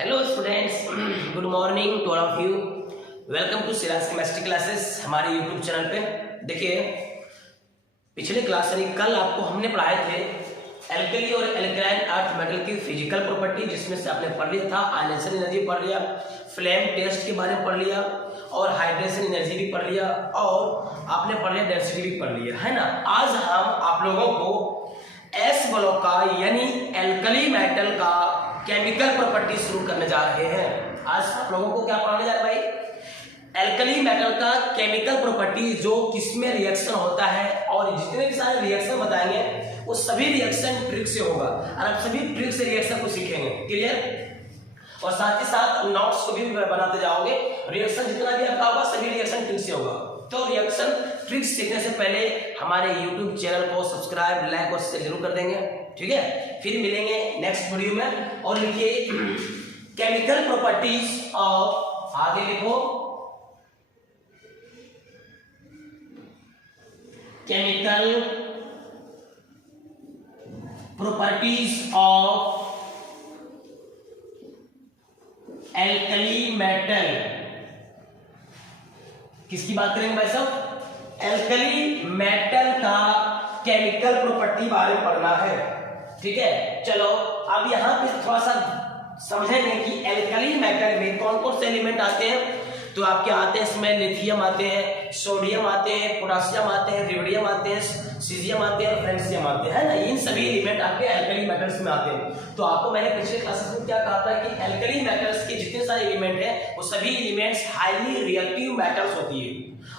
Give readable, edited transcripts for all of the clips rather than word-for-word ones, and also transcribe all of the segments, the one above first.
Hello students, good morning to all of you. Welcome to Siraj chemistry classes हमारे YouTube channel पे। देखिए, पिछले class यानी कल आपको हमने पढ़ाए थे एल्कली और एल्कलाइन अर्थ मेटल की फिजिकल प्रॉपर्टी, जिसमें से आपने पढ़ लिया था आयनेशन एनर्जी पढ़ लिया, फ्लेम टेस्ट के बारे में पढ़ लिया और हाइड्रेशन एनर्जी भी पढ़ लिया और आपने पढ़ लिया डेंसिटी भी पढ़ लिया, है ना। आज हम आप लोगों को एस ब्लॉक का यानी एल्कली मेटल का केमिकल प्रॉपर्टी शुरू करने जा रहे हैं। आज आप लोगों को क्या पढ़ाने जा रहे हैं भाई? एल्कली मेटल का केमिकल प्रॉपर्टी, जो किसमें रिएक्शन होता है और जितने भी सारे रिएक्शन बताएंगे वो सभी रिएक्शन ट्रिक से होगा और आप सभी ट्रिक से रिएक्शन को सीखेंगे। क्लियर? और साथ ही साथ नोट्स को भी बनाते जाओगे। रिएक्शन जितना भी आपका होगा सभी रिएक्शन ट्रिक से होगा। तो रिएक्शन ट्रिक सीखने से पहले हमारे YouTube चैनल को सब्सक्राइब, लाइक और शेयर जरूर कर देंगे, ठीक है। फिर मिलेंगे नेक्स्ट वीडियो में। और लिखिए केमिकल प्रॉपर्टीज ऑफ, आगे लिखो chemical properties of alkali metal. किसकी बात करेंगे भाई साहब? एल्कली मेटल का केमिकल प्रॉपर्टी बारे में पढ़ना है, ठीक है। चलो अब यहाँ पे थोड़ा सा समझेंगे कि एल्कली मेटल में कौन कौन से एलिमेंट आते हैं। तो आपके आते हैं इसमें लिथियम आते हैं, सोडियम आते हैं, पोटेशियम आते हैं, रिडियम आते हैं, सीजियम आते हैं और फ्रेंसियम आते हैं ना। इन सभी एलिमेंट आपके एल्कली मेटल्स में आते हैं। तो आपको मैंने पिछले क्लासेस में क्या कहा था कि एल्कली मेटल्स के जितने सारे एलिमेंट हैं वो सभी एलिमेंट्स हाईली रिएक्टिव मेटल्स होती है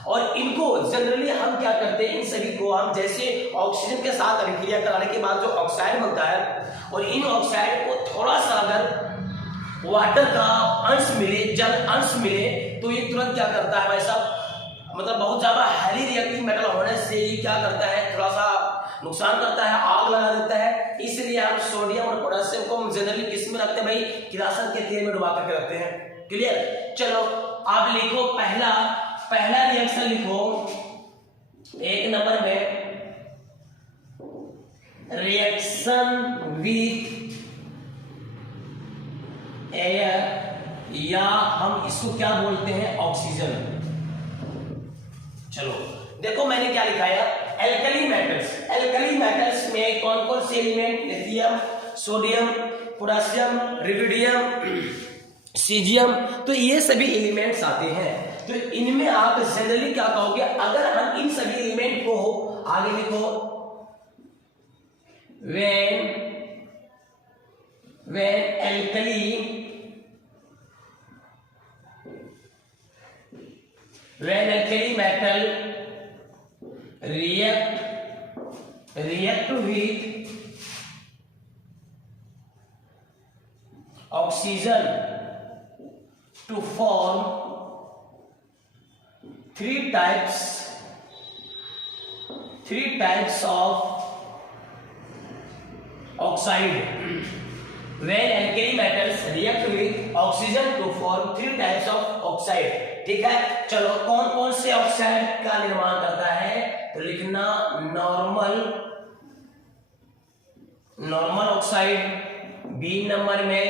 और इनको जनरली हम क्या करते हैं, इन सभी को हम जैसे ऑक्सीजन के साथ अभिक्रिया कराने के बाद जो ऑक्साइड बनता है और इन ऑक्साइड को थोड़ा सा अगर वाटर का अंश मिले, जल अंश मिले, तो ये तुरंत क्या करता है भाई साहब, मतलब बहुत ज्यादा हाईली रिएक्टिव मेटल होने से ये क्या करता है, थोड़ा सा नुकसान करता है, आग लगा देता है। इसलिए हम सोडियम और पोटेशियम को हम जनरली किस में रखते हैं भाई? किरासन के तेल में डुबा करके रखते हैं। क्लियर? चलो आप लिखो पहला रिएक्शन लिखो, एक नंबर में रिएक्शन विथ एयर, या हम इसको क्या बोलते हैं, ऑक्सीजन। चलो देखो मैंने क्या लिखा है, एल्कली मेटल्स में कौन कौन से element? Lithium, sodium, potassium, rubidium, caesium. तो ये सभी एलिमेंट्स आते हैं। तो इनमें आप जनरली क्या कहोगे, अगर हम इन सभी एलिमेंट को, आगे लिखो, when alkali metal react with oxygen to form three types of oxide. When alkali metals react with oxygen to form three types of oxide, ठीक है। चलो कौन कौन से ऑक्साइड का निर्माण करता है? तो लिखना नॉर्मल ऑक्साइड बी नंबर में।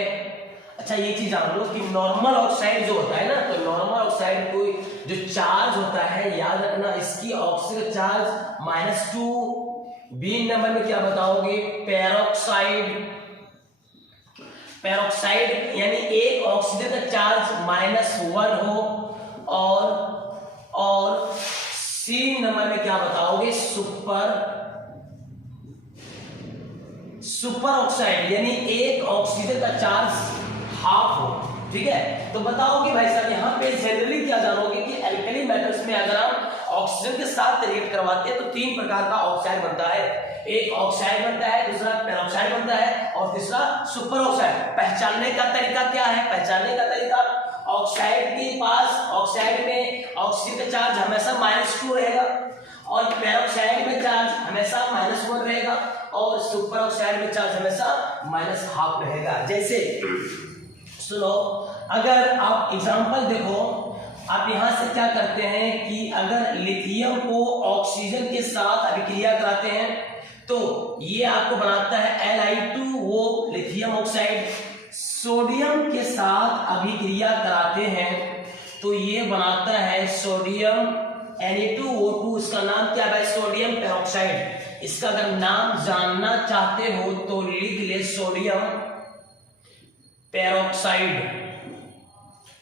अच्छा ये चीज जान लो कि नॉर्मल ऑक्साइड जो होता है ना, तो नॉर्मल ऑक्साइड को जो चार्ज होता है, याद रखना इसकी ऑक्सीजन चार्ज -2। बी नंबर में क्या बताओगे? पेरोक्साइड यानी एक ऑक्सीजन का चार्ज -1 हो। और सी नंबर में क्या बताओगे? सुपर ऑक्साइड यानी एक ऑक्सीजन का चार्ज हाफ हो, ठीक है। तो बताओगे भाई साहब यहाँ पे जनरली क्या जानोगे कि एल्कली मेटल्स में अगर हम ऑक्सीजन के साथ रिएक्ट करवाते हैं तो तीन प्रकार का ऑक्साइड बनता है। एक ऑक्साइड बनता है, दूसरा पेरोक्साइड बनता है और तीसरा सुपर ऑक्साइड। पहचानने का तरीका क्या है? पहचानने का तरीका, ऑक्साइड के पास, ऑक्साइड में ऑक्सीजन का चार्ज हमेशा -2 रहेगा और पेरोक्साइड में चार्ज हमेशा -1 रहेगा और सुपर ऑक्साइड में चार्ज हमेशा -12 रहेगा। जैसे सुनो, अगर आप एग्जांपल देखो, आप यहां से क्या करते हैं कि अगर लिथियम को ऑक्सीजन के साथ अभिक्रिया कराते हैं तो ये आपको बनाता है Li2, वो लिथियम ऑक्साइड। सोडियम के साथ अभिक्रिया कराते हैं तो ये बनाता है सोडियम Na2O2। इसका नाम क्या है? Sodium peroxide. इसका अगर नाम जानना चाहते हो तो लिख ले सोडियम पेरोक्साइड,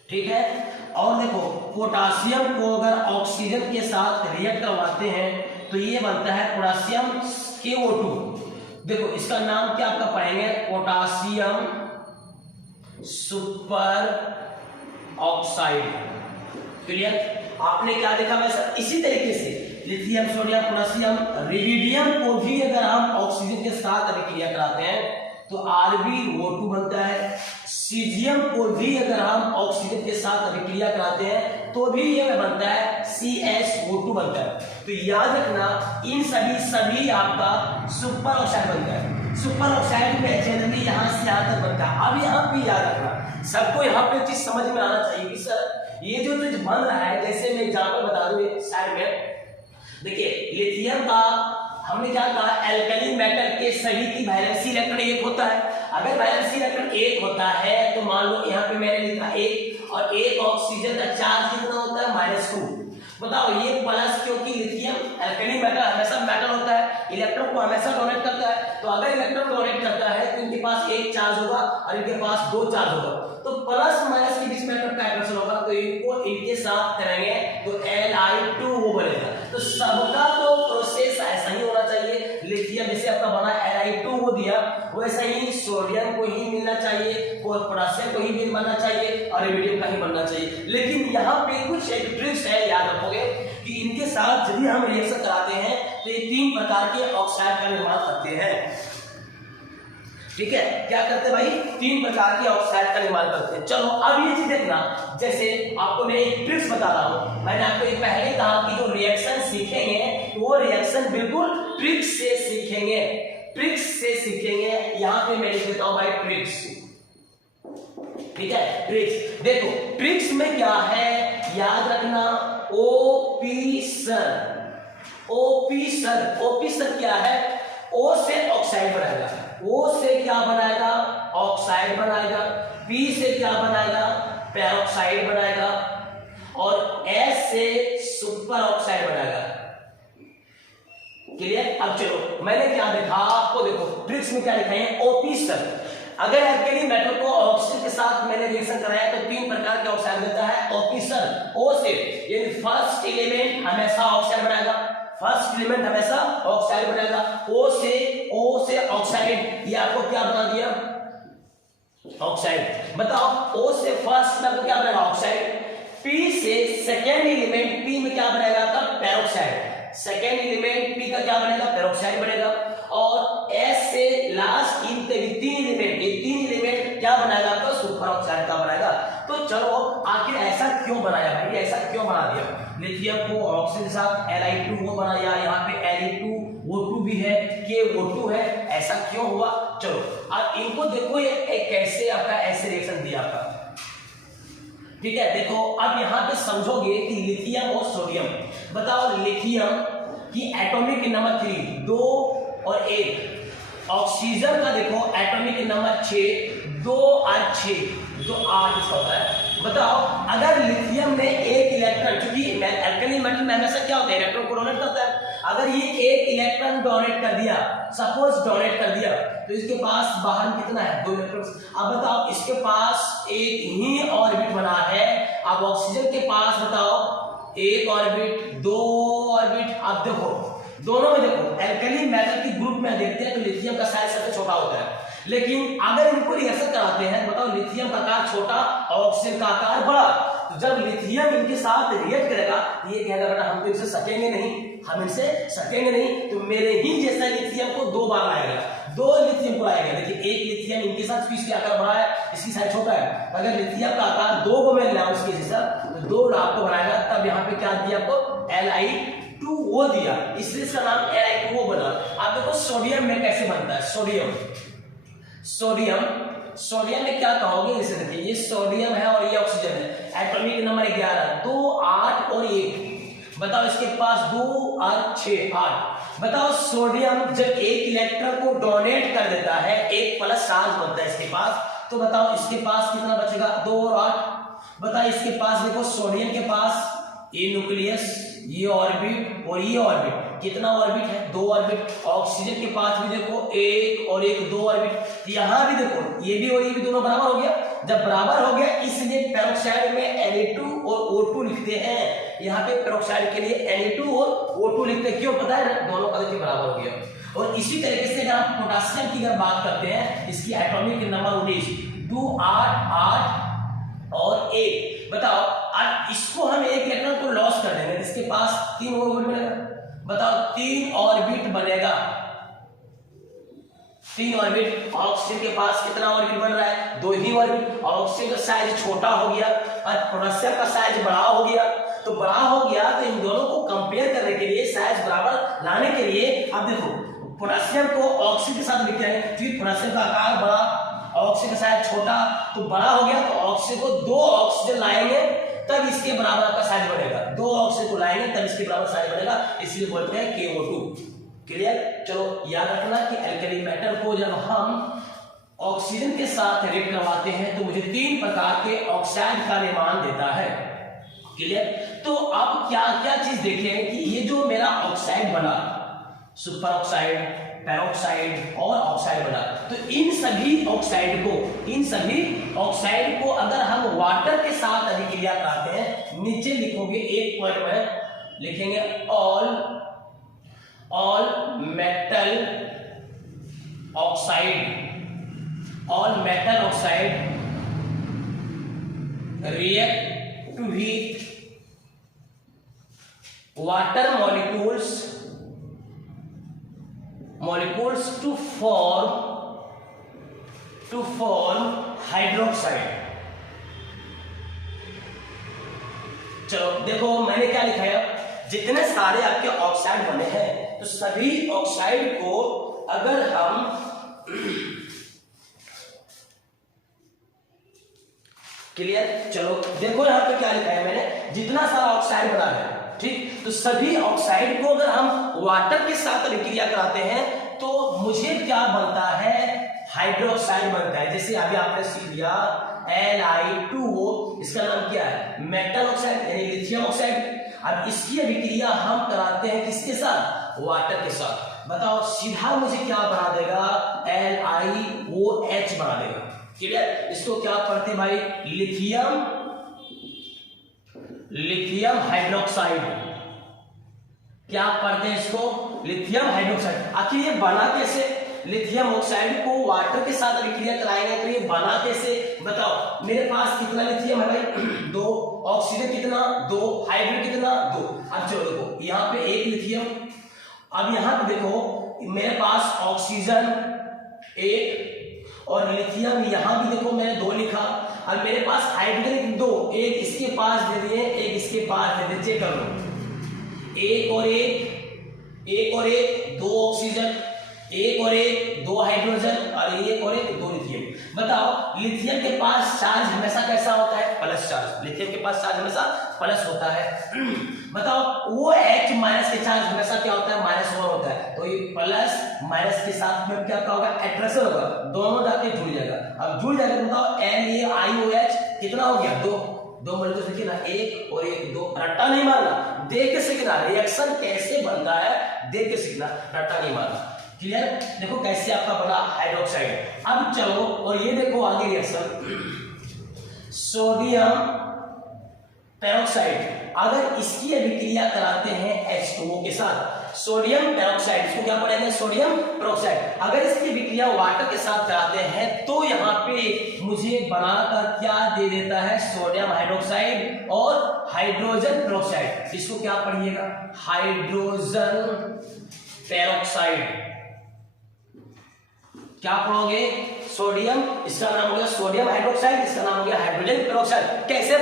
ठीक है। और देखो पोटासियम को अगर ऑक्सीजन के साथ रिएक्ट करवाते हैं तो ये बनता है पोटासियम KO2। देखो इसका नाम क्या आपका पढ़ेंगे? Potassium super oxide. क्लियर? आपने क्या देखा वैसा इसी तरीके से लिथियम, सोडियम, पोटेशियम, रिबिडियम को भी अगर हम ऑक्सीजन के साथ अभिक्रिया कराते हैं तो RbO2 बनता है। सीजियम को भी अगर हम ऑक्सीजन के साथ अभिक्रिया कराते हैं तो भी ये बनता है CsO2 बनता है। तो याद रखना इन सभी आपका सुपर ऑक्साइड बनता है। सुपर ऑक्साइड में जनरली यहाँ से यहाँ तक बनता है। अब यहाँ पे याद रखना, सबको यहाँ पे चीज समझ में आना चाहिए कि सर ये जो चीज बन रहा है, जैसे मैं एग्जाम्पल बता दूं साइड में, देखिए लिथियम का हमने क्या कहा? एल्कली मेटल के सभी की वैलेंसी इलेक्ट्रॉन 1 होता है। अगर वैलेंसी इलेक्ट्रॉन 1 होता है तो मान लो यहाँ पे मैंने लिखा 1 और 1 ऑक्सीजन का चार्ज कितना होता है? -2। बताओ ये प्लस, क्योंकि लिथियम एल्कली मेटल हमेशा मेटल होता है, इलेक्ट्रॉन को हमेशा डोनेट करता है। तो अगर इलेक्ट्रॉन डोनेट करता है तो इनके पास 1 चार्ज होगा और इनके पास 2 चार्ज होगा, तो प्लस माइनस के बीच में अट्रैक्शन होगा, तो इनको इनके साथ करेंगे तो Li2 वो बनेगा। तो सबका तो प्रोसेस ऐसा ही होना चाहिए। लिथियम जैसे आपका बना Li2 वो दिया, वैसा ही सोडियम को ही मिलना चाहिए, पोटेशियम को ही बनना चाहिए और रिबिडियम का ही बनना चाहिए। लेकिन यहाँ पे कुछ एक ट्रिक्स है, याद रखोगे कि इनके साथ जब हम रिएक्शन कराते हैं तो ये 3 प्रकार के ऑक्साइड का निर्माण करते हैं। ठीक है, क्या करते हैं भाई? 3 प्रकार के ऑक्साइड का निर्माण करते हैं। चलो अब ये चीज देखना, जैसे आपको मैं एक ट्रिक्स बता रहा हूं। मैंने आपको एक पहले कहा कि जो रिएक्शन सीखेंगे वो रिएक्शन बिल्कुल ट्रिक्स से सीखेंगे, ट्रिक्स से सीखेंगे। यहां पे मैं लिख देता हूं भाई ट्रिक्स, ठीक है। ट्रिक्स देखो, ट्रिक्स में क्या है याद रखना, ओपीसर। ओपीसर क्या है? ओ से ऑक्साइड बनाएगा, ओ से क्या बनाएगा? ऑक्साइड बनाएगा। पी से क्या बनाएगा? पेरोक्साइड बनाएगा। और एस से सुपर ऑक्साइड बनाएगा। क्लियर? अब चलो मैंने क्या देखा आपको, देखो ट्रिक्स में क्या लिखा है? ओपीसर। अगर एल्कली मेटल को ऑक्सीजन के साथ मैंने रिएक्शन कराया तो 3 प्रकार के ऑक्साइड देता है ऑपीसर। ओ से यानी फर्स्ट एलिमेंट हमेशा ऑक्साइड बनाएगा, फर्स्ट एलिमेंट हमेशा ऑक्साइड बनाएगा। ओ से ऑक्साइड, ये आपको क्या बना दिया? ऑक्साइड। बताओ ओ से फर्स्ट में आपको क्या बनेगा? ऑक्साइड। पी से सेकेंड एलिमेंट, पी में क्या बनेगा आपका? पेरोक्साइड। सेकेंड एलिमेंट पी का क्या बनेगा? पेरोक्साइड बनेगा। और एस से लास्ट इन 3 एलिमेंट, ये 3 एलिमेंट क्या बनाएगा आपका? सुपर ऑक्साइड का बनाएगा। तो चलो आखिर ऐसा क्यों बनाया भाई? ऐसा क्यों बना दिया? लिथियम को ऑक्सीजन के साथ Li2 वो बनाया, यहाँ पे Na2O2 भी है, KO2 है, ऐसा क्यों हुआ? चलो अब इनको देखो, ये कैसे आपका ऐसे रिएक्शन दिया आपका, ठीक है। देखो अब यहाँ पे समझोगे कि लिथियम और सोडियम, बताओ लिथियम की एटॉमिक नंबर 3 2 और 1, ऑक्सीजन का देखो एटॉमिक नंबर 6 2 और 6 2 8 इसका होता है। बताओ अगर लिथियम में एक इलेक्ट्रॉन, क्योंकि एल्कली मेटल में हमेशा क्या होता है? इलेक्ट्रॉन को डोनेट करता है। अगर ये एक इलेक्ट्रॉन डोनेट कर दिया, सपोज डोनेट कर दिया, तो इसके पास बाहर कितना है? 2 इलेक्ट्रॉन। अब बताओ इसके पास एक ही ऑर्बिट बना है, अब ऑक्सीजन के पास बताओ 1 ऑर्बिट 2 ऑर्बिट। अब देखो दोनों में देखो एल्कली मेटल की ग्रुप में देखते हैं तो लिथियम का साइज सबसे छोटा होता है, लेकिन अगर इनको रिएक्शन कराते हैं बताओ लिथियम का आकार छोटा और ऑक्सीजन का आकार बड़ा, तो जब लिथियम इनके साथ रिएक्ट करेगा ये कहेगा बेटा हम तो इनसे सकेंगे नहीं, हम इनसे सकेंगे नहीं, तो मेरे ही जैसा लिथियम को 2 बार लाएगा, 2 लिथियम को लाएगा। देखिए एक लिथियम इनके साथ इसका आकार बड़ा है, इसकी साइज छोटा है। अगर लिथियम का आकार 2 को मैं लाऊं उसके जैसा तो 2 आपको बनाएगा, तब यहाँ पे क्या दिया आपको? Li2O दिया, इसलिए इसका नाम Li2O बना। आप देखो सोडियम में कैसे बनता है? सोडियम में क्या कहोगे? इसे देखिए ये सोडियम है और ये ऑक्सीजन है, एटॉमिक नंबर 11 2 8 और 1। बताओ इसके पास 2 और 6 8। बताओ सोडियम जब एक इलेक्ट्रॉन को डोनेट कर देता है, एक प्लस चार्ज बनता है इसके पास, तो बताओ इसके पास कितना बचेगा, 2 और 8। बताओ इसके पास देखो सोडियम के पास ये न्यूक्लियस, ये ऑर्बिट और ये ऑर्बिट, कितना ऑर्बिट है, 2 ऑर्बिट। ऑक्सीजन के पास भी देखो 1 और 1 2 ऑर्बिट। यहाँ भी देखो ये भी और ये भी दोनों बराबर हो गया। जब बराबर हो गया इसलिए पेरोक्साइड में Na2 और O2 लिखते हैं। यहाँ पे पेरोक्साइड के लिए Na2 और O2 लिखते हैं, क्यों पता है, दोनों का देखिए बराबर हो गया। और इसी तरीके से अगर हम पोटासियम की अगर बात करते हैं, इसकी एटॉमिक नंबर 19, 2 8 8 और 1। बताओ अब इसको हम एक इलेक्ट्रॉन को लॉस कर देंगे, इसके पास 3 ऑर्बिट बनेगा। बताओ 3 ऑर्बिट बनेगा, 3 ऑर्बिट। ऑक्सीजन के पास कितना ऑर्बिट बन रहा है, 2 ही ऑर्बिट। ऑक्सीजन का साइज छोटा हो गया और पोटेशियम का साइज बड़ा हो गया। तो बड़ा हो गया तो इन दोनों को कंपेयर करने के लिए, साइज बराबर लाने के लिए, अब देखो पोटेशियम को ऑक्सीजन के साथ लिखते हैं क्योंकि पोटेशियम का आकार बड़ा, ऑक्सीजन का साइज छोटा, तो बड़ा हो गया। तो ऑक्सीजन को 2 ऑक्सीजन लाएंगे तब इसके बराबर आपका साइज बनेगा, 2 ऑक्सीजन को लाएंगे तब इसके बराबर साइज बनेगा, इसलिए बोलते हैं KO2। क्लियर? चलो याद रखना कि एल्कली मेटल को जब हम ऑक्सीजन के साथ रिएक्ट करवाते हैं तो मुझे 3 प्रकार के ऑक्साइड का निर्माण देता है। क्लियर? तो अब क्या क्या चीज देखें कि ये जो मेरा ऑक्साइड बना, सुपर ऑक्साइड, पेरोक्साइड और ऑक्साइड बना, तो इन सभी ऑक्साइड को अगर हम वाटर के साथ अभिक्रिया कराते हैं, नीचे लिखोगे एक पॉइंट में लिखेंगे all metal oxide react with water molecules to form hydroxide. चलो देखो मैंने क्या लिखा है, जितने सारे आपके ऑक्साइड बने हैं तो सभी ऑक्साइड को अगर हम क्लियर? चलो देखो यहां पे क्या लिखा है मैंने, जितना सारा ऑक्साइड बना है, ठीक, तो सभी ऑक्साइड को अगर हम वाटर के साथ अभिक्रिया कराते हैं तो मुझे क्या बनता है, हाइड्रोक्साइड बनता है। जैसे अभी आपने सीख लिया Li2O, इसका नाम क्या है, मेटल ऑक्साइड यानी लिथियम ऑक्साइड। अब इसकी अभिक्रिया हम कराते हैं किसके साथ, वाटर के साथ। बताओ सीधा मुझे क्या बना देगा, LiOH बना देगा। क्लियर? इसको क्या पढ़ते भाई, लिथियम हाइड्रोक्साइड। क्या पढ़ते हैं इसको, लिथियम हाइड्रोक्साइड। आखिर ये बना कैसे, लिथियम ऑक्साइड को वाटर के साथ अभिक्रिया कराएंगे तो ये बना कैसे, बताओ। मेरे पास कितना लिथियम है भाई, 2, ऑक्सीजन कितना, 2, हाइड्रोजन कितना, 2। अब चलो देखो यहाँ पे 1 लिथियम, अब यहाँ पे देखो मेरे पास ऑक्सीजन 1 और लिथियम यहाँ भी देखो मैंने 2 लिखा। अब मेरे पास हाइड्रोजन 2, एक इसके पास दे दिए, एक इसके पास दे दिए, चेक कर लो, 1 और 1, 2 ऑक्सीजन, 1 और 1, 2 हाइड्रोजन और 1 और 1, 2 लिथियम। बताओ लिथियम के पास चार्ज हमेशा कैसा होता है, प्लस चार्ज। लिथियम के पास चार्ज हमेशा प्लस होता है। बताओ वो H माइनस के चार्ज हमेशा क्या होता है, -1 होता है। तो ये प्लस माइनस के साथ में क्या होगा, अट्रैक्शन होगा, दोनों जाके जुड़ जाएगा। अब जुड़ जाएगा तो बताओ LaIOH कितना हो गया, 2 मल्टीप्लाई से लिखना, 1 और 1, 2। रट्टा नहीं मारना, देख के सीखना, रिएक्शन कैसे बनता है देख के सीखना, रट्टा नहीं मारना। क्लियर? देखो कैसे आपका बना हाइड्रोक्साइड। अब चलो और ये देखो आगे रिएक्शन, सोडियम पेरोक्साइड। अगर इसकी अभिक्रिया कराते हैं H2O के साथ, सोडियम पेरोक्साइड, इसको क्या पढ़ेंगे, सोडियम पेरोक्साइड। अगर इसकी अभिक्रिया वाटर के साथ कराते हैं तो यहाँ पे मुझे बनाकर क्या दे देता है, सोडियम हाइड्रोक्साइड और हाइड्रोजन पेरोक्साइड। इसको क्या पढ़िएगा, हाइड्रोजन पेरोक्साइड। क्या पढ़ोगे, सोडियम, इसका नाम हो गया सोडियम हाइड्रोक्साइड, इसका नाम हो गया हाइड्रोजन पेरोक्साइड। कैसे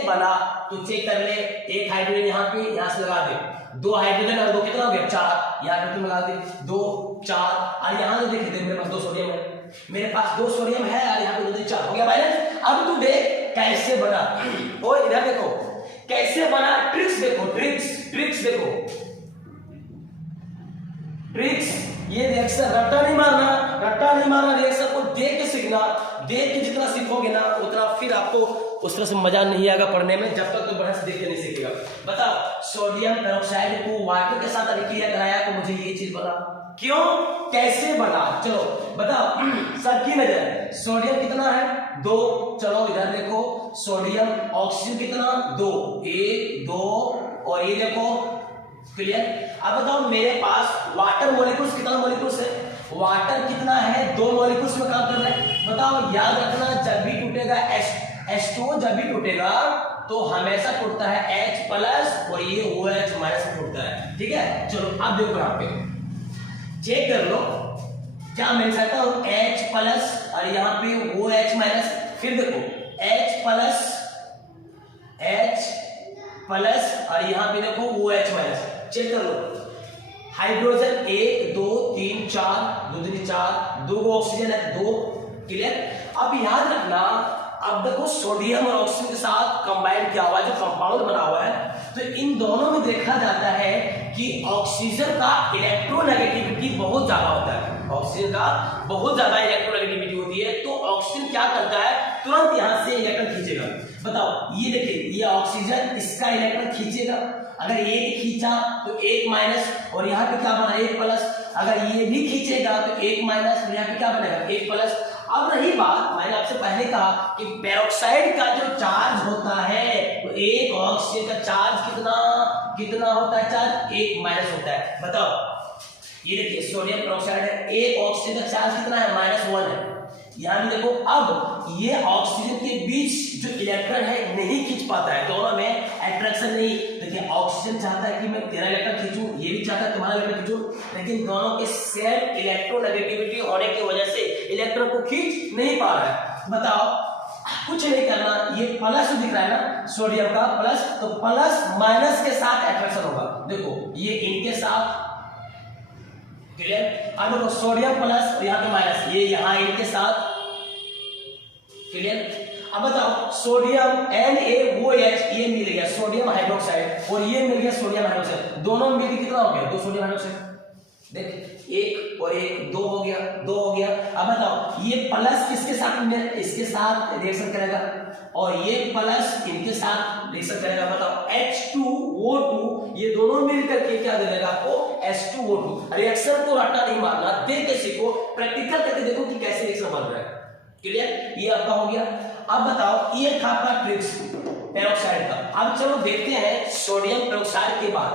बना तो चेक कर ले, 1 हाइड्रोजन यहाँ पे, यहाँ से लगा दे, 2 हाइड्रोजन और 2 कितना हो गया, 4, यहाँ पे तुम लगा दे 2 4 और यहाँ देख मेरे पास 2 सोडियम है, मेरे पास 2 सोडियम है और यहाँ पे 2 4 हो गया बैलेंस। अब तू देख कैसे बना, और इधर देखो कैसे बना, ट्रिक्स देखो, ट्रिक्स देखो, ट्रिक्स ये रिएक्शन रट्टा नहीं मारना, रिएक्शन को देख के सीखना। देख के जितना सीखोगे ना उतना फिर आपको उस तरह से मजा नहीं आएगा पढ़ने में, जब तक तो बढ़िया से देख के नहीं सीखेगा। बताओ, सोडियम पेरोक्साइड को वाटर के साथ अभिक्रिया कराया तो मुझे ये चीज बता, क्यों, कैसे बना? चलो बताओ सबकी नजर, सोडियम कितना है 2, चलो इधर देखो, सोडियम ऑक्सीजन कितना 2, 1 2 और ये देखो, क्लियर। अब बताओ मेरे पास वाटर मॉलिक्यूल्स कितना मॉलिक्यूल्स है, वाटर कितना है 2 मॉलिक्यूल्स में काम कर रहे हैं। बताओ याद रखना, जब भी टूटेगा H2O जब भी टूटेगा तो हमेशा टूटता है H प्लस और ये OH माइनस में टूटता है, ठीक है। चलो अब देखो यहाँ पे चेक कर लो, क्या मिल सकता हूं H प्लस और यहाँ पे OH माइनस, फिर देखो H प्लस और यहाँ पे देखो OH माइनस, चेक कर लो। हाइड्रोजन 1 2 3 4 2 3 4, 2 ऑक्सीजन है 2, क्लियर। अब याद रखना, अब देखो सोडियम और ऑक्सीजन के साथ कंबाइन किया हुआ है, जो कंपाउंड बना हुआ है, तो इन दोनों में देखा जाता है कि ऑक्सीजन का इलेक्ट्रोनेगेटिविटी बहुत ज्यादा होता है, ऑक्सीजन का बहुत ज्यादा इलेक्ट्रोनेगेटिविटी होती है। तो ऑक्सीजन क्या करता है, तुरंत यहां से इलेक्ट्रॉन खींचेगा। बताओ ये देखिए, ये ऑक्सीजन इसका इलेक्ट्रॉन खींचेगा, अगर एक खींचा तो 1 माइनस और यहाँ पे क्या बना 1 प्लस, अगर ये भी खींचेगा तो 1 माइनस और यहाँ पे क्या बनेगा 1 प्लस। अब रही बात, मैंने आपसे पहले कहा कि पेरोक्साइड का जो चार्ज होता है तो एक ऑक्सीजन का चार्ज कितना होता है, चार्ज 1 माइनस होता है। बताओ ये देखिए सोडियम पेरोक्साइड है, एक ऑक्सीजन का चार्ज कितना है -1 है। यहाँ भी देखो, अब ये ऑक्सीजन के बीच जो इलेक्ट्रॉन है नहीं खींच पाता है, दोनों में अट्रैक्शन नहीं। देखिए ऑक्सीजन चाहता है कि मैं तेरा इलेक्ट्रॉन खींचूं, ये भी चाहता है तुम्हारा इलेक्ट्रॉन खींचूं, लेकिन दोनों के सेम इलेक्ट्रोनेगेटिविटी होने की वजह से इलेक्ट्रॉन को खींच नहीं पा रहा है। बताओ कुछ नहीं करना, ये प्लस दिख रहा है ना सोडियम का प्लस, तो प्लस माइनस के साथ अट्रैक्शन होगा। देखो ये इनके साथ, क्लियर। अब देखो सोडियम प्लस और यहाँ पे माइनस, ये यहाँ इनके साथ, क्लियर। अब बताओ सोडियम NaOH ये मिल गया सोडियम हाइड्रोक्साइड और ये मिल गया सोडियम हाइड्रोक्साइड, दोनों मिलकर कितना हो गया 2 सोडियम हाइड्रोक्साइड। देख 1 और 1 2 हो गया, 2 हो गया। अब बताओ ये प्लस किसके साथ, इसके साथ रिएक्शन करेगा और ये प्लस इनके साथ रिएक्शन करेगा। बताओ H2O2 ये दोनों मिलकर के क्या दे देगा आपको H2O2। रिएक्शन को रट्टा नहीं मारना, देख के सीखो, प्रैक्टिकल करके देखो कि कैसे रिएक्शन बन रहा है, क्लियर। ये आपका हो गया। अब बताओ ये था आपका ट्रिक्स पेरोक्साइड का। अब चलो देखते हैं सोडियम पेरोक्साइड के बाद,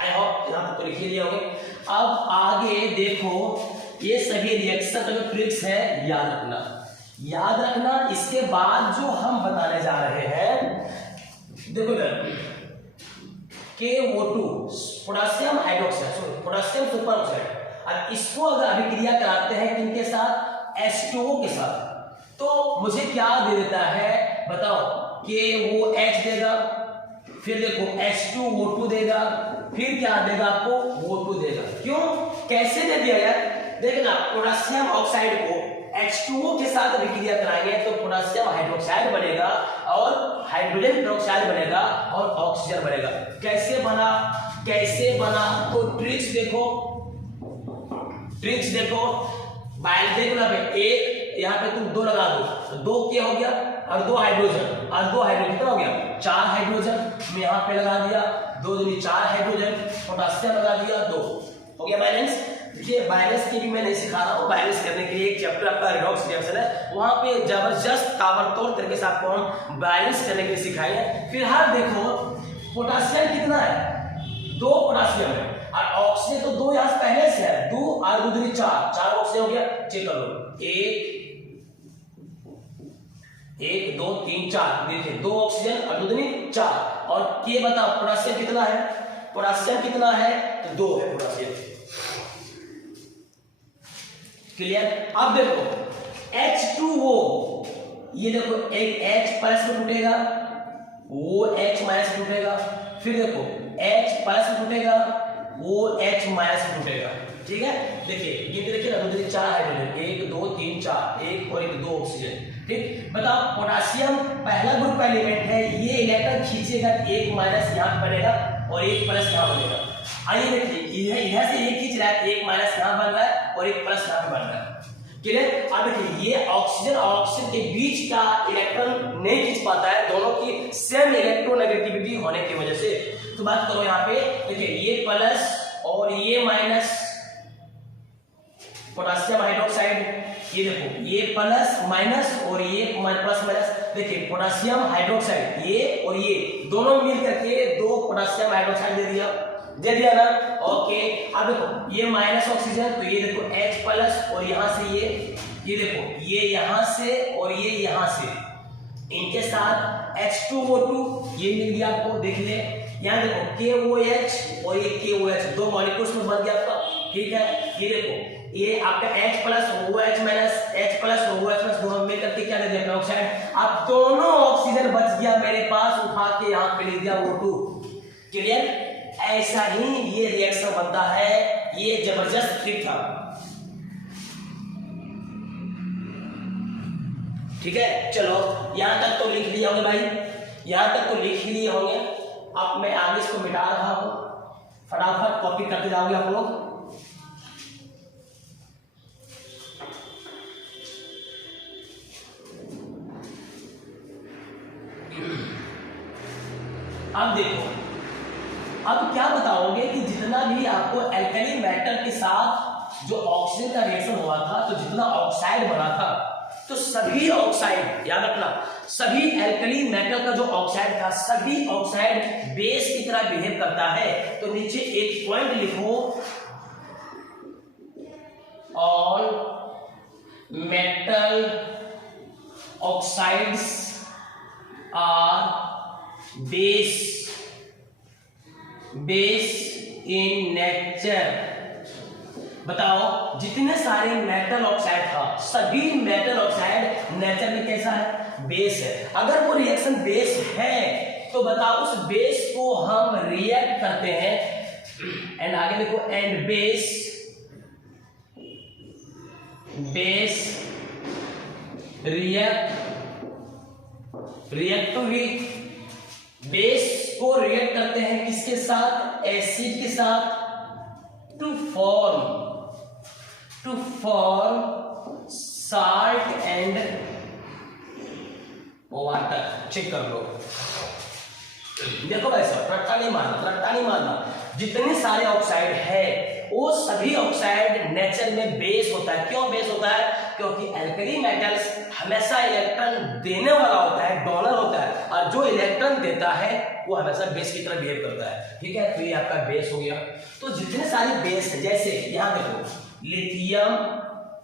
आई होप यहां तक तो लिख लिया होंगे। अब आगे देखो, ये सभी रिएक्शन का जो ट्रिक्स है याद रखना। इसके बाद जो हम बताने जा रहे हैं, देखो इधर KO2 potassium hydroxide, potassium super oxide, और इसको अगर अभिक्रिया कराते हैं किनके साथ H2O के साथ, तो मुझे क्या दे देता है बताओ, KOH देगा, फिर देखो H2O2 देगा, फिर क्या देगा आपको O2 देगा। क्यों, कैसे दे दिया यार, देखना पोटेशियम ऑक्साइड को H2O के साथ अभिक्रिया कराएंगे तो पोटेशियम हाइड्रोक्साइड बनेगा और हाइड्रोजन पेरोक्साइड बनेगा और ऑक्सीजन बनेगा। कैसे बना तो ट्रिक्स देखो, देखना भाई, एक यहाँ पे तुम 2 लगा दो तो 2 क्या हो गया, और 2 हाइड्रोजन, और 2 हाइड्रोजन कितना हो गया 4 हाइड्रोजन में यहाँ पे लगा दिया, 2 दूनी 4 हाइड्रोजन, पोटेशियम लगा दिया 2, हो गया बैलेंस। देखिए बैलेंस की भी मैं नहीं सिखा रहा हूँ, बैलेंस करने के लिए एक चैप्टर आपका रिडॉक्स रिएक्शन है, वहां पे जबरदस्त ताबड़तोड़ तरीके से आपको हम बैलेंस करने के लिए सिखाएंगे। फिलहाल देखो पोटेशियम कितना है 2 पोटेशियम है, और ऑक्सीजन तो 2 यहाँ पहले से है, 2 और 2 दूनी 4 ऑक्सीजन हो गया। चेक कर लो, 1 2 3 4, देखिए 2 ऑक्सीजन और 2 दूनी 4, और ये बताओ पोटेशियम कितना है, तो 2 है पोटेशियम, क्लियर। अब देखो H2O, ये देखो एक H प्लस में टूटेगा, OH माइनस में टूटेगा, फिर देखो H प्लस में टूटेगा, OH माइनस में टूटेगा, ठीक है। देखिए ये देखिए ना, 2 दूनी 4 हाइड्रोजन, 1 2 3 4, 1 और 1 2 ऑक्सीजन, ठीक। बताओ पोटेशियम पहला ग्रुप का एलिमेंट है, ये इलेक्ट्रॉन खींचेगा 1 माइनस यहाँ बनेगा और 1 प्लस यहाँ बनेगा, आइए देखिए इधर से एक खींच रहा है, एक माइनस यहाँ बन रहा है और एक प्लस यहाँ पे बन रहा है। क्लियर? अब देखिए ये ऑक्सीजन और ऑक्सीजन के बीच का इलेक्ट्रॉन नहीं खींच पाता है, दोनों की सेम इलेक्ट्रोनेगेटिविटी होने की वजह से। तो बात करो यहाँ पे, देखिए ये प्लस और ये माइनस पोटेशियम हाइड्रोक्साइड, ये देखो ये प्लस माइनस और ये प्लस माइनस, देखिए पोटेशियम हाइड्रोक्साइड ये और ये दोनों मिल करके 2 पोटेशियम हाइड्रोक्साइड दे दिया ना। ओके, अब देखो ये माइनस ऑक्सीजन, तो ये देखो H प्लस और यहां से ये देखो ये यहां से और ये यहां से, इनके साथ H2O2 ये मिल गया आपको, देख ले यहाँ देखो KOH और ये KOH 2 मॉलिक्यूल्स में बन गया आपका। ठीक है, ये देखो ये आपका H plus OH minus H plus OH minus दोनों मिल करके क्या दे दिया अपना ऑक्साइड। अब दोनों ऑक्सीजन बच गया मेरे पास, उठा के यहाँ पे लिख दिया O2। क्लियर? ऐसा ही ये रिएक्शन बनता है, ये जबरदस्त ट्रिक था। ठीक है, चलो यहां तक तो लिख लिए होंगे भाई, यहां तक तो लिख ही लिए होंगे। अब मैं आगे इसको मिटा रहा हूं, फटाफट कॉपी करते जाओगे आप लोग। अब देखो, अब क्या बताओगे कि जितना भी आपको एल्कली मेटल के साथ जो ऑक्सीजन का रिएक्शन हुआ था, तो जितना ऑक्साइड बना था, तो सभी ऑक्साइड याद रखना, सभी एल्कली मेटल का जो ऑक्साइड था, सभी ऑक्साइड बेस की तरह बिहेव करता है। तो नीचे एक पॉइंट लिखो, all metal oxides are base in nature. बताओ जितने सारे मेटल ऑक्साइड था, सभी मेटल ऑक्साइड नेचर में कैसा है? बेस है। अगर वो रिएक्शन बेस है तो बताओ उस बेस को हम रिएक्ट करते हैं, एंड आगे देखो and base react with, base को रिएक्ट करते हैं किसके साथ? एसिड के साथ, to form salt and water. Check कर लो, देखो भाई साहब, रट्टा नहीं मारना। जितने सारे ऑक्साइड है वो सभी ऑक्साइड नेचर में बेस होता है। क्यों बेस होता है? क्योंकि एल्कली मेटल्स हमेशा इलेक्ट्रॉन देने वाला होता है, डोनर होता है, और जो इलेक्ट्रॉन देता है वो हमेशा बेस की तरह बिहेव करता है। ठीक है, तो ये आपका बेस हो गया। तो जितने सारे बेस है, जैसे यहाँ देखो लिथियम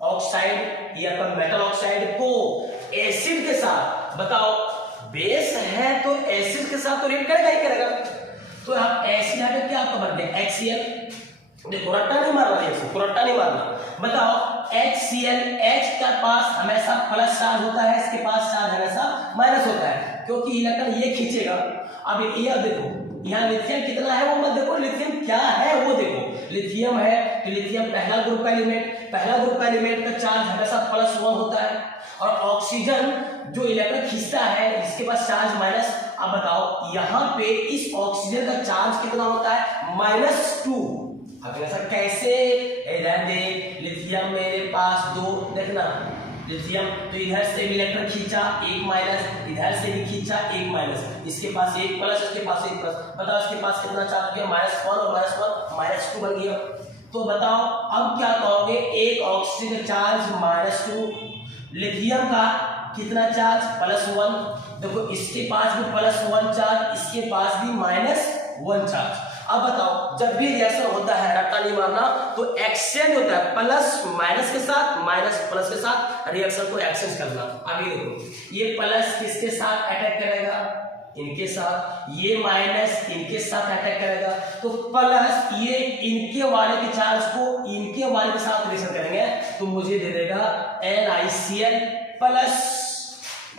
ऑक्साइड या फिर मेटल ऑक्साइड को एसिड के साथ, बताओ बेस है तो एसिड के साथ तो रिएक्ट करेगा ही करेगा। तो आप एसिड है क्या आपका बन गया HCl। देखो रट्टा नहीं मारना, बताओ HCl, H का पास हमेशा प्लस चार्ज होता है, इसके पास चार्ज हमेशा माइनस होता है, क्योंकि इलेक्ट्रॉन ये खींचेगा। अब ये देखो यहाँ लिथियम कितना है वो मत देखो, लिथियम क्या है वो देखो। लिथियम है तो लिथियम पहला ग्रुप का एलिमेंट का चार्ज हमेशा +1 होता है, और ऑक्सीजन जो इलेक्ट्रॉन खींचता है इसके पास चार्ज माइनस। अब बताओ यहाँ पे इस ऑक्सीजन का चार्ज कितना होता है? -2। अब ऐसा कैसे? इधर देख, लिथियम मेरे पास 2, देखना लिथियम, तो इधर से भी इलेक्ट्रॉन खींचा 1 माइनस, इधर से भी खींचा 1 माइनस, इसके पास 1 प्लस, इसके पास 1 प्लस। बताओ इसके पास कितना चार्ज गया? -1 और -1 -2 बन गया। तो बताओ अब क्या कहोगे? एक ऑक्सीजन का चार्ज -2, लिथियम का कितना चार्ज? +1। देखो इसके पास भी +1 चार्ज, इसके पास भी -1 चार्ज। अब बताओ जब भी रिएक्शन होता है, रट्टा नहीं मारना, तो एक्सचेंज होता है, प्लस माइनस के साथ, माइनस प्लस के साथ, रिएक्शन को एक्सचेंज करना। अभी देखो ये प्लस किसके साथ अटैक करेगा? इनके साथ। ये माइनस इनके साथ अटैक करेगा, तो प्लस ये इनके वाले के चार्ज को इनके वाले के साथ रिएक्शन करेंगे, तो मुझे दे देगा NiCl प्लस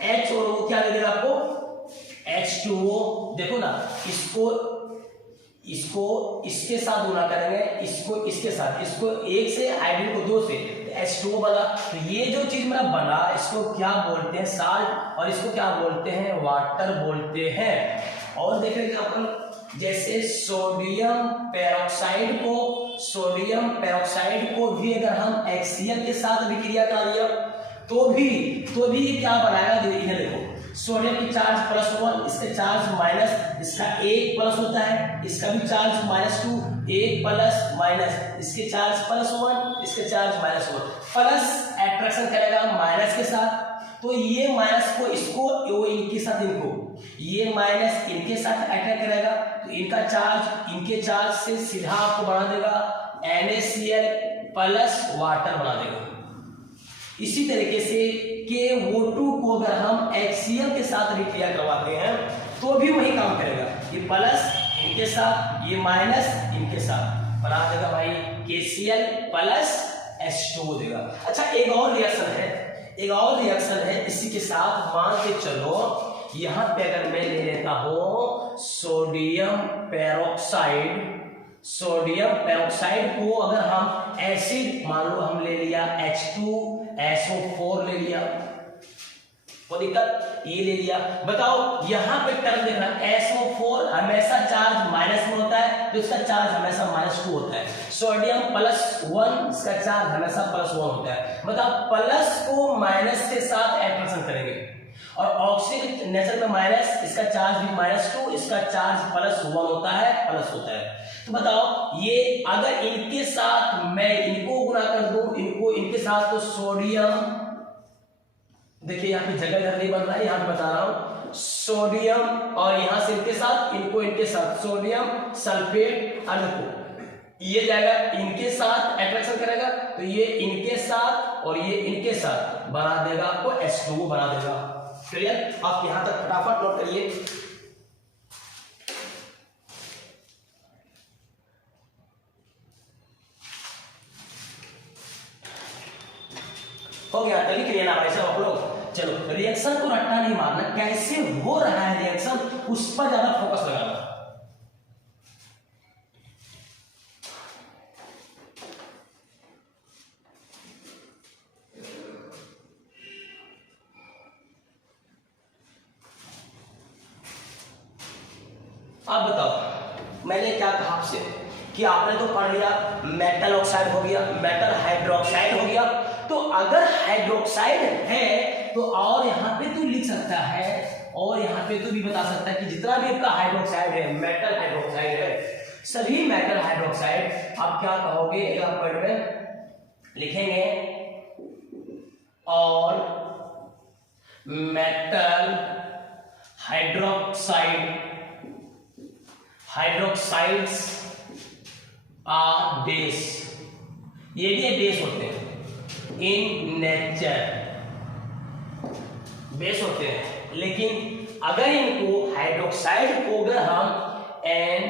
H, और वो क्या दे देगा आपको? H2O। देखो ना, इसको इसके साथ गुना करेंगे, इसको इसके साथ, इसको 1 से, हाइड्रोजन को 2 से, तो H2O बना। तो ये जो चीज मेरा बना, इसको क्या बोलते हैं? साल्ट, और इसको क्या बोलते हैं? वाटर बोलते हैं। और देखेंगे अपन जैसे सोडियम पेरोक्साइड को भी अगर हम HCl के साथ विक्रिया करा दिया तो भी क्या बनाएगा, ये देखो सोडियम की चार्ज +1, इसका चार्ज माइनस, इसका 1 प्लस होता है, इसका भी चार्ज -2, 1 प्लस माइनस, इसके चार्ज +1, इसके चार्ज -1, प्लस अट्रैक्शन करेगा माइनस के साथ, तो ये माइनस को इसको, वो इनके साथ इनको, ये माइनस इनके साथ अटैक करेगा, तो इनका चार्ज इनके चार्ज से सीधा आपको बना देगा NaCl प्लस वाटर बना देगा। इसी तरीके से KO2 को अगर हम HCl के साथ विक्रिया करवाते हैं तो भी वही काम करेगा, ये प्लस इनके साथ, ये माइनस इनके साथ बना देगा भाई KCl प्लस H2 देगा। अच्छा एक और रिएक्शन है इसी के साथ, मान के चलो यहां पे अगर मैं ले लेता हूं सोडियम पेरोक्साइड को अगर हम एसिड, मान लो हम ले लिया H2SO4 ले लिया, कोई दिक्कत, ये ले लिया, बताओ यहां पे टर्म देखना, SO4 हमेशा चार्ज माइनस में होता है तो इसका चार्ज हमेशा -2 होता है, सोडियम +1 इसका चार्ज हमेशा +1 होता है, बताओ प्लस को माइनस के साथ एट्रैक्शन करेंगे, और ऑक्सीजन नेचर में माइनस, इसका चार्ज भी -2, इसका चार्ज +1 होता है, प्लस होता है, तो बताओ ये अगर इनके साथ मैं इनको गुणा कर दूं, इनको इनके साथ, तो सोडियम, देखिए यहाँ पे जगह नहीं बन रहा है, यहाँ पे बता रहा हूं, सोडियम और यहां से इनके साथ, इनको इनके साथ, सोडियम सल्फेट अल्कोहल, ये जाएगा इनके साथ अट्रैक्शन करेगा, तो ये इनके साथ और ये इनके साथ बना देगा आपको H2 बना देगा। क्लियर? आप यहां तक फटाफट नोट करिए। हो गया, तभी क्लियर ना भाई साहब आप लोग। चलो रिएक्शन को रट्टा नहीं मारना, कैसे हो रहा है रिएक्शन उस पर ज्यादा फोकस लगाना। अब बताओ मैंने क्या कहा आपसे कि आपने तो पढ़ लिया मेटल ऑक्साइड हो गया, मेटल हाइड्रोक्साइड हो गया, तो अगर हाइड्रोक्साइड है तो और यहाँ पे तू लिख सकता है, और यहाँ पे तू भी बता सकता है कि जितना भी आपका हाइड्रोक्साइड है, मेटल हाइड्रोक्साइड है, सभी मेटल हाइड्रोक्साइड आप क्या कहोगे, एक वर्ड में लिखेंगे, और मेटल हाइड्रोक्साइड्स आर बेस, ये भी बेस होते हैं इन नेचर, बेस होते हैं, लेकिन अगर इनको हाइड्रोक्साइड को अगर हम and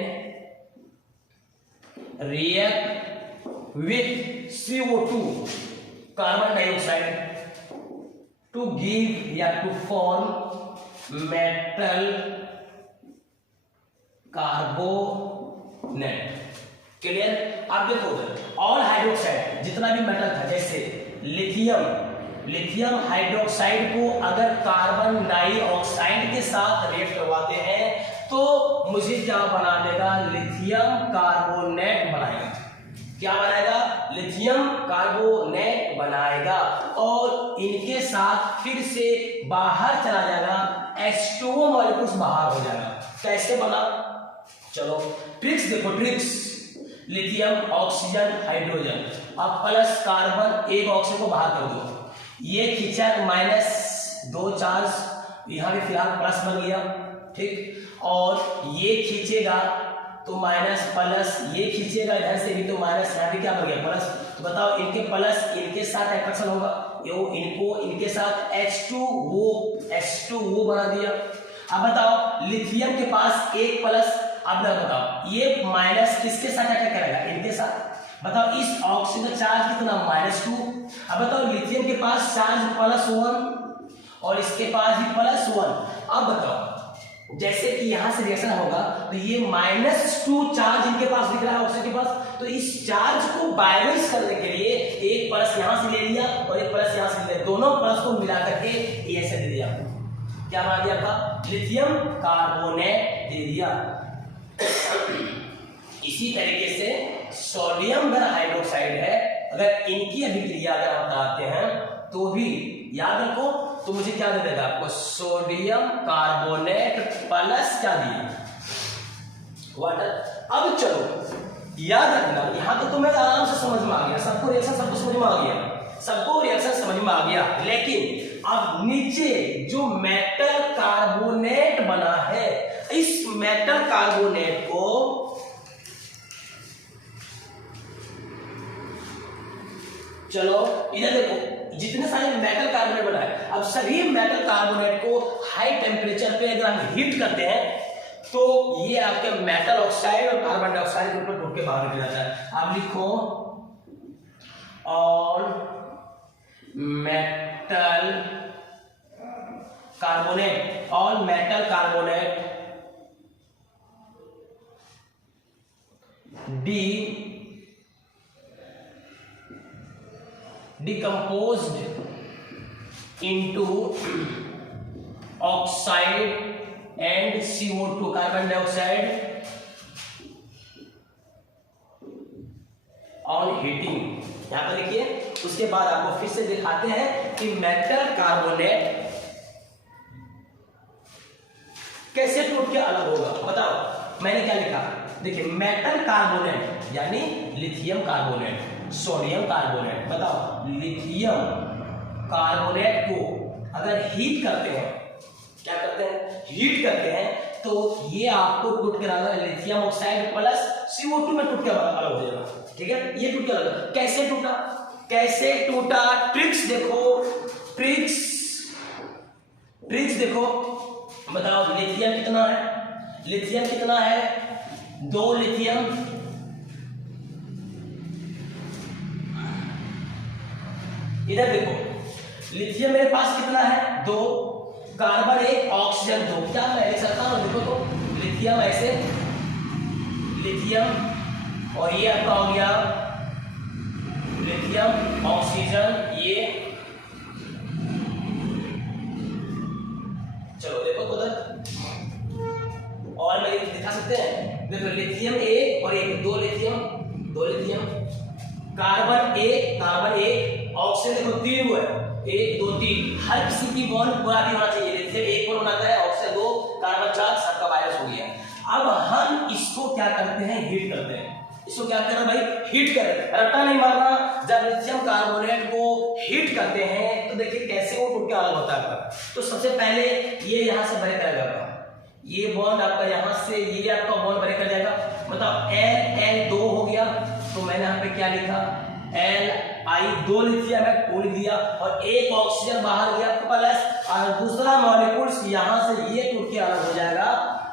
react with CO2 carbon dioxide to give या to form metal carbonate. Clear? आप देखो ऑल हाइड्रोक्साइड जितना भी मेटल था, जैसे लिथियम हाइड्रोक्साइड को अगर कार्बन डाइऑक्साइड के साथ रिएक्ट करवाते हैं तो मुझे क्या बना देगा, लिथियम कार्बोनेट बनाएगा। क्या बनाएगा? लिथियम कार्बोनेट बनाएगा, और इनके साथ फिर से बाहर चला जाएगा, H2O मॉलिक्यूल्स बाहर हो जाएगा। कैसे बना? चलो ट्रिक्स देखो, ट्रिक्स, लिथियम ऑक्सीजन हाइड्रोजन, अब प्लस कार्बन, एक ऑक्सीजन को बाहर कर दो, ये खींचा -2 चार्ज, यहां भी फिलहाल प्लस बन गया, ठीक, और ये खींचेगा तो माइनस प्लस, ये खींचेगा इधर से भी तो माइनस, यहाँ भी क्या बन गया प्लस, तो बताओ इनके प्लस इनके साथ अट्रैक्शन होगा, ये इनको इनके साथ H2O बना दिया। अब बताओ लिथियम के पास एक प्लस, अब बताओ ये माइनस किसके साथ अटैक करेगा, इनके साथ, बताओ इस ऑक्सीजन का चार्ज कितना -2, अब बताओ लिथियम के पास चार्ज +1 और इसके पास भी +1, अब बताओ जैसे कि यहां से रिएक्शन होगा तो ये -2 चार्ज इनके पास दिख रहा है ऑक्सीजन के पास, तो इस चार्ज को बैलेंस करने के लिए एक प्लस यहां से ले लिया और एक प्लस यहां से ले लिया, दोनों प्लस को मिला करके ये ऐसे दे दिया, क्या बना दिया आपका, लिथियम कार्बोनेट दे दिया। इसी तरीके से सोडियम अगर हाइड्रोक्साइड है, अगर इनकी अभिक्रिया अगर हम कराते हैं तो भी याद रखो, तो मुझे क्या दे देगा आपको, सोडियम कार्बोनेट प्लस क्या दिया, वाटर। अब चलो याद रखना, यहां तो तुम्हें आराम से समझ में आ गया, सबको रिएक्शन सबको समझ में आ गया, सबको रिएक्शन समझ में आ गया। लेकिन अब नीचे जो मेटल कार्बोनेट बना है, इस मेटल कार्बोनेट को चलो इधर देखो, जितने सारे मेटल कार्बोनेट बना है, अब सभी मेटल कार्बोनेट को हाई टेम्परेचर पे अगर हम हीट करते हैं तो ये आपके मेटल ऑक्साइड और कार्बन डाइऑक्साइड के ऊपर टूट के बाहर निकल जाता है। आप लिखो all metal carbonate, all metal carbonate decomposed into oxide and CO2 carbon dioxide on heating. यहां पर देखिए, उसके बाद आपको फिर से दिखाते हैं कि मेटल कार्बोनेट कैसे टूट के अलग होगा। बताओ मैंने क्या लिखा, देखिए मेटल कार्बोनेट यानी लिथियम कार्बोनेट, सोडियम कार्बोनेट, बताओ लिथियम कार्बोनेट को अगर हीट करते हैं, क्या करते हैं, हीट करते हैं, तो ये आपको टूट के अलग, लिथियम ऑक्साइड प्लस CO2 में टूट के अलग हो जाएगा। ठीक है, ये टूट के अलग। कैसे टूटा, कैसे टूटा, ट्रिक्स देखो, ट्रिक्स देखो, बताओ लिथियम कितना है, लिथियम कितना है, 2 लिथियम, इधर देखो लिथियम मेरे पास कितना है, 2, कार्बन 1, ऑक्सीजन 2, क्या मैं लिख सकता हूं, देखो तो लिथियम ऐसे, लिथियम और ये आपका हो गया लिथियम ऑक्सीजन, ये चलो देखो तो उधर और मैं दिखा सकते हैं, देखो लिथियम 1 और 1, 2 लिथियम, 2 लिथियम, कार्बन 1, ऑक्सीजन देखो 3 वो है, 1 2 3, हर किसी की बॉन्ड पूरा भी होना चाहिए, लिथियम 1 बॉन्ड बनाता है, ऑक्सीजन 2, कार्बन 4, सबका वायरस हो गया। अब हम इसको क्या करते हैं, हीट करते हैं, इसको क्या करना भाई, हीट करें, रट्टा नहीं मारना। जब लिथियम कार्बोनेट को हीट करते हैं तो देखिए कैसे वो टूट के अलग होता है। तो सबसे पहले ये यहां से ब्रेक करेगा आपका, ये बॉन्ड आपका यहां से, ये आपका बॉन्ड ब्रेक कर जाएगा, मतलब L 2 हो गया, तो मैंने यहाँ पे क्या लिखा, Li 2 लिथियम है, को लिख दिया, और 1 ऑक्सीजन बाहर गया प्लस, और दूसरा मॉलिक्यूल्स यहां से ये टूट के अलग हो जाएगा,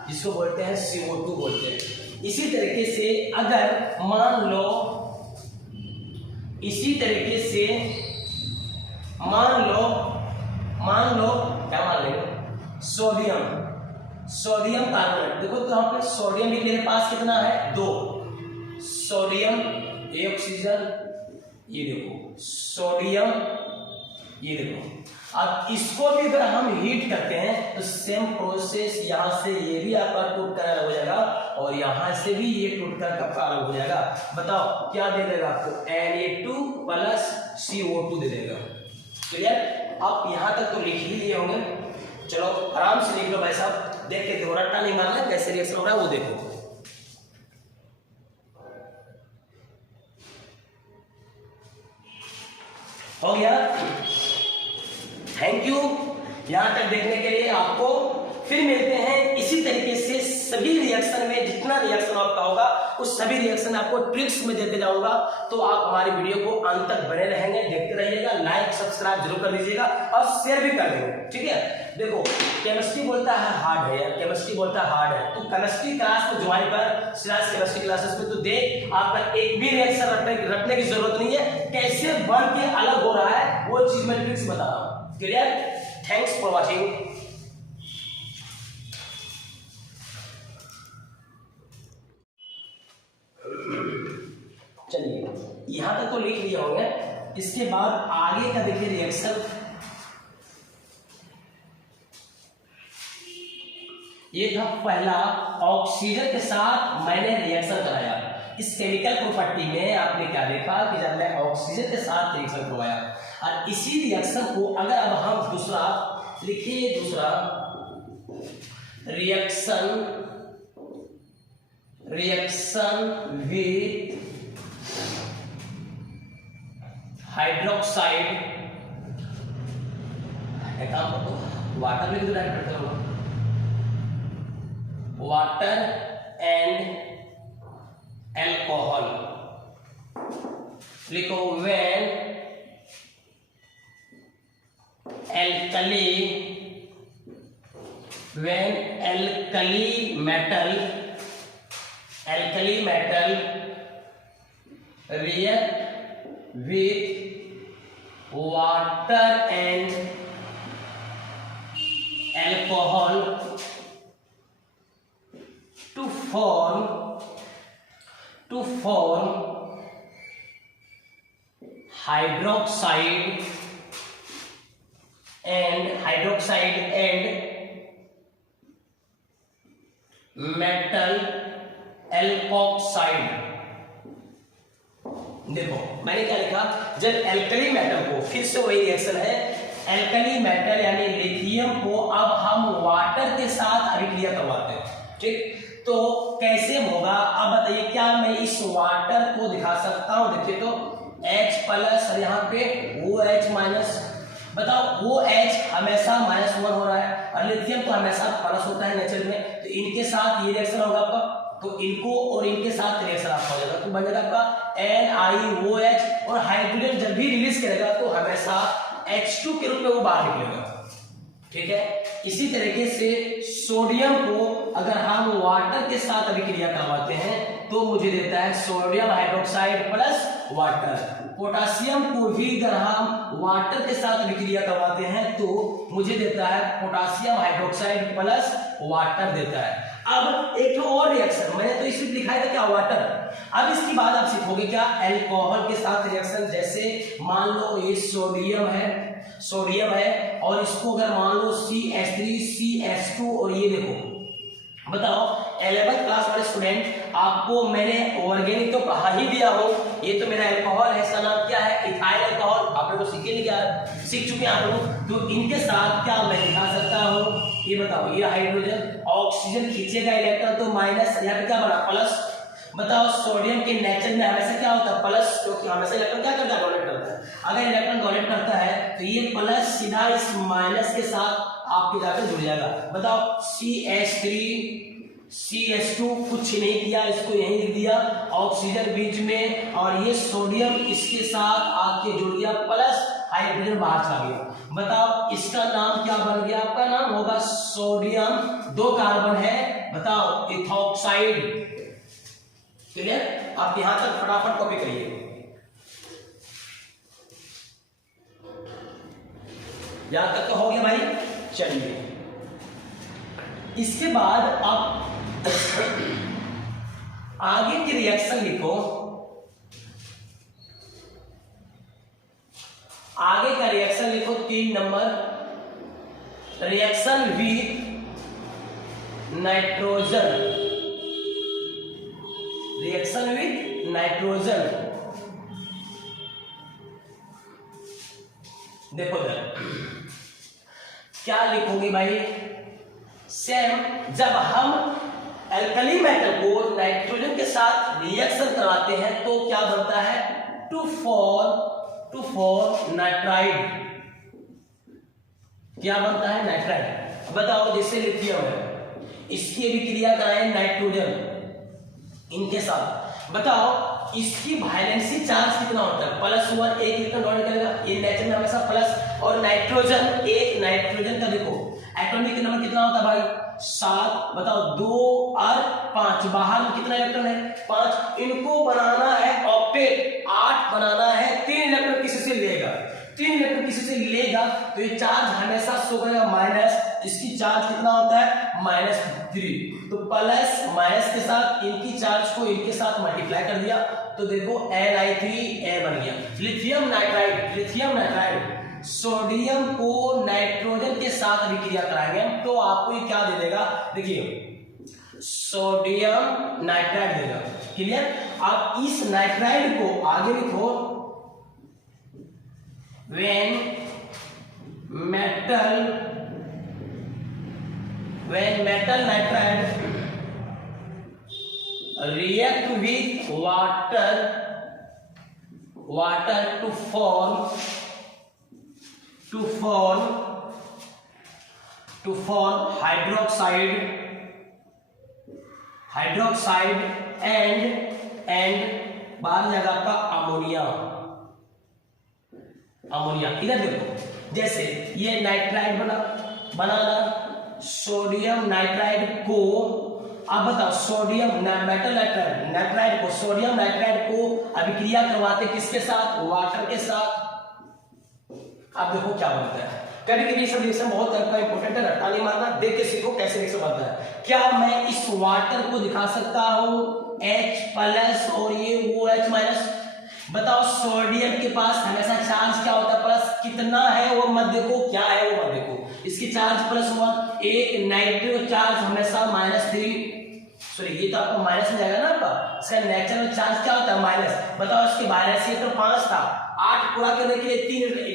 जिसको बोलते हैं CO2 बोलते हैं। इसी तरीके से अगर मान लो, इसी तरीके से मान लो क्या मान लेंगे, सोडियम कार्बोनेट, देखो तो यहाँ पे सोडियम भी मेरे पास कितना है, 2 सोडियम, 1 ऑक्सीजन, ये देखो सोडियम, ये देखो। अब इसको भी अगर हम हीट करते हैं तो सेम प्रोसेस, यहां से ये भी आपका टूट कर अलग हो जाएगा और यहां से भी ये टूट कर कब अलग हो जाएगा। बताओ क्या दे देगा आपको, Na2 प्लस CO2 दे देगा। क्लियर, आप यहां तक तो लिख ही लिए होंगे, चलो आराम से लिख लो भाई साहब, देख के दो रट्टा नहीं मारना, कैसे रिएक्शन हो रहा है वो देखो। हो गया, थैंक यू यहां तक देखने के लिए आपको। फिर मिलते हैं इसी तरीके से सभी रिएक्शन में, जितना रिएक्शन आपका होगा उस सभी रिएक्शन आपको ट्रिक्स में देते जाऊंगा। तो आप हमारी वीडियो को अंत तक बने रहेंगे, देखते रहिएगा, लाइक सब्सक्राइब जरूर कर दीजिएगा और शेयर भी कर देंगे। ठीक है, देखो केमिस्ट्री बोलता है हार्ड है, केमिस्ट्री बोलता है हार्ड है, तो केमिस्ट्री क्लास को ज्वाइन कर, सिराज केमिस्ट्री क्लासेस में, तो देख आपका एक भी रिएक्शन रटने की जरूरत नहीं है, कैसे बन के अलग हो रहा है वो चीज मैं ट्रिक्स बता रहा हूं। Clear, thanks for watching. चलिए यहां तक तो लिख लिया होगा, इसके बाद आगे का देखिए रिएक्शन। ये था पहला, ऑक्सीजन के साथ मैंने रिएक्शन कराया। इस केमिकल प्रॉपर्टी में आपने क्या देखा कि जब मैं ऑक्सीजन के साथ रिएक्शन करवाया और इसी रिएक्शन को अगर अब हम दूसरा लिखिए, दूसरा रिएक्शन विथ हाइड्रोक्साइड, एक काम करो वाटर में डायरेक्ट करो, वाटर एंड एल्कोहल लिखो, when alkali metal react with water and alcohol to form hydroxide and metal alkoxide. देखो मैंने क्या लिखा, जब एल्कली मेटल को, फिर से वही रिएक्शन है, एल्कली मेटल यानी लिथियम को अब हम वाटर के साथ अभिक्रिया करवाते हैं, ठीक। तो कैसे होगा अब बताइए, क्या मैं इस वाटर को दिखा सकता हूं? देखिए तो H+ और यहाँ पे OH-, बताओ OH हमेशा -1 हो रहा है और लिथियम तो हमेशा प्लस होता है नेचर में, तो इनके साथ ये रिएक्शन होगा आपका, तो इनको और इनके साथ रिएक्शन आपका हो जाएगा, तो बन जाएगा आपका NiOH, और हाइड्रोजन जब भी रिलीज करेगा तो हमेशा H2 के रूप में वो बाहर निकलेगा, ठीक है। इसी तरीके से सोडियम को अगर हम वाटर के साथ अभिक्रिया करवाते हैं तो मुझे देता है sodium hydroxide plus water. Potassium को भी अगर हम वाटर के साथ अभिक्रिया करवाते हैं तो मुझे देता है पोटासियम हाइड्रोक्साइड प्लस वाटर देता है। अब एक और रिएक्शन मैंने तो इसमें दिखाया था क्या, वाटर। अब इसके बाद आप सीखोगे क्या, अल्कोहल के साथ रिएक्शन। जैसे मान लो ये सोडियम है और इसको अगर मान लो CH3 CH2, और ये देखो बताओ 11th क्लास वाले स्टूडेंट, आपको मैंने ऑर्गेनिक तो पढ़ा ही दिया हो, ये तो मेरा अल्कोहल है, इसका नाम क्या है, इथाइल अल्कोहल। आप लोग सीखे नहीं, क्या सीख चुके हैं आप लोग? तो इनके साथ क्या मैं दिखा सकता हूँ, ये बताओ। ये हाइड्रोजन ऑक्सीजन खींचेगा इलेक्ट्रॉन तो माइनस, यहाँ पे क्या बना प्लस। बताओ सोडियम के नेचर में हमेशा क्या होता है प्लस, क्योंकि हमेशा इलेक्ट्रॉन क्या करता है, डोनेट करता है। अगर इलेक्ट्रॉन डोनेट करता है तो ये प्लस सीधा इस माइनस के साथ आपके जाकर जुड़ जाएगा। बताओ CH3 CH2 कुछ नहीं किया, इसको यहीं लिख दिया, ऑक्सीजन बीच में और ये सोडियम इसके साथ आके जुड़ गया, प्लस हाइड्रोजन बाहर चला गया। बताओ इसका नाम क्या बन गया, आपका नाम होगा सोडियम, 2 कार्बन है, बताओ इथॉक्साइड। क्लियर? आप यहां तक फटाफट कॉपी करिए। यहां तक तो हो गया भाई, चलिए इसके बाद आप आगे की रिएक्शन लिखो। आगे का रिएक्शन लिखो 3 number, reaction with nitrogen. Reaction with nitrogen, देखो क्या लिखोगे भाई, सेम। जब हम एल्कली मेटल को नाइट्रोजन के साथ रिएक्शन कराते हैं तो क्या बनता है, टू फॉर नाइट्राइड। क्या बनता है, नाइट्राइड। बताओ जैसे लिथियम है, इसकी अभिक्रिया कराएं नाइट्रोजन इनके साथ, बताओ इसकी वाइलेंसी चार्ज कितना होता है, +1, एक इलेक्ट्रॉन डोनेट करेगा, ये नेचर में हमेशा प्लस। और नाइट्रोजन, एक नाइट्रोजन का देखो एटॉमिक नंबर कितना होता है भाई, 7। बताओ 2 और 5, बाहर में कितना इलेक्ट्रॉन है, 5। इनको बनाना है ऑक्टेट, 8 बनाना है, 3 इलेक्ट्रॉन किसी से लेगा, 3 इलेक्ट्रॉन किसी से लेगा तो ये चार्ज हमेशा शो करेगा माइनस। इसकी चार्ज कितना होता है, -3। तो प्लस माइनस के साथ इनकी चार्ज को इनके साथ मल्टीप्लाई कर दिया तो देखो Ni3 बन गया। लिथियम नाइट्राइड सोडियम को नाइट्रोजन के साथ अभिक्रिया कराएंगे तो आपको ये क्या दे देगा, देखिए सोडियम नाइट्राइड देगा। क्लियर। अब इस नाइट्राइड को आगे लिखो, when metal nitride react with water to form hydroxide and बाहर लगा आपका अमोनिया। इधर देखो, जैसे ये नाइट्राइड बनाना सोडियम नाइट्राइड को, अब बताओ सोडियम मेटल नाइट्राइड को, सोडियम नाइट्राइड को अभिक्रिया करवाते किसके साथ, वाटर के साथ। अब देखो क्या बनता है। कभी कभी सब रिएक्शन बहुत इंपॉर्टेंट है, रट्टा नहीं मारना, देख के सीखो कैसे रिएक्शन बनता है। क्या मैं इस वाटर को दिखा सकता हूं H+ और ये OH-। बताओ सोडियम के पास हमेशा चार्ज क्या होता है, प्लस। कितना है वो मत देखो, क्या है वो मत देखो। इसकी चार्ज +1, एक नेगेटिव चार्ज हमेशा -3, सॉरी ये तो आपको माइनस में जाएगा ना आपका, इसका नेचुरल चार्ज क्या होता है -। बताओ इसके बाहर से तो 5 था, 8 पूरा करने के लिए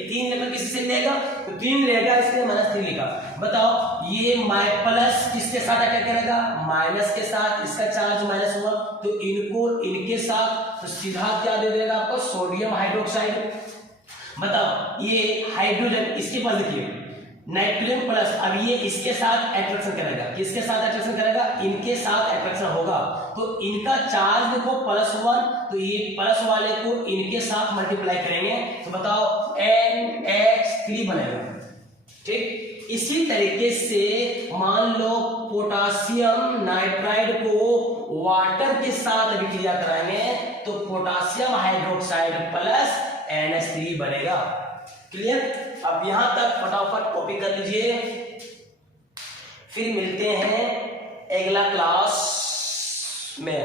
3 लेकर किसी से लेगा तो 3 लेगा, इसलिए -3 लिखा। बताओ ये प्लस किसके साथ अटैक करेगा, माइनस के साथ, इसका चार्ज -1, तो इनको इनके साथ, तो सीधा क्या दे देगा आपको, सोडियम हाइड्रोक्साइड। बताओ ये हाइड्रोजन इसके पास देखिए नाइट्रोजन प्लस, अब ये इसके साथ अट्रैक्शन करेगा, किसके साथ अट्रैक्शन करेगा, इनके साथ अट्रैक्शन होगा, तो इनका चार्ज देखो +1, तो ये प्लस वाले को इनके साथ मल्टीप्लाई करेंगे तो बताओ NH3 बनेगा। ठीक, इसी तरीके से मान लो पोटासियम नाइट्राइड को वाटर के साथ अभिक्रिया कराएंगे तो पोटासियम हाइड्रोक्साइड प्लस NH3 बनेगा। क्लियर। अब यहां तक फटाफट कॉपी कर लीजिए, फिर मिलते हैं अगला क्लास में।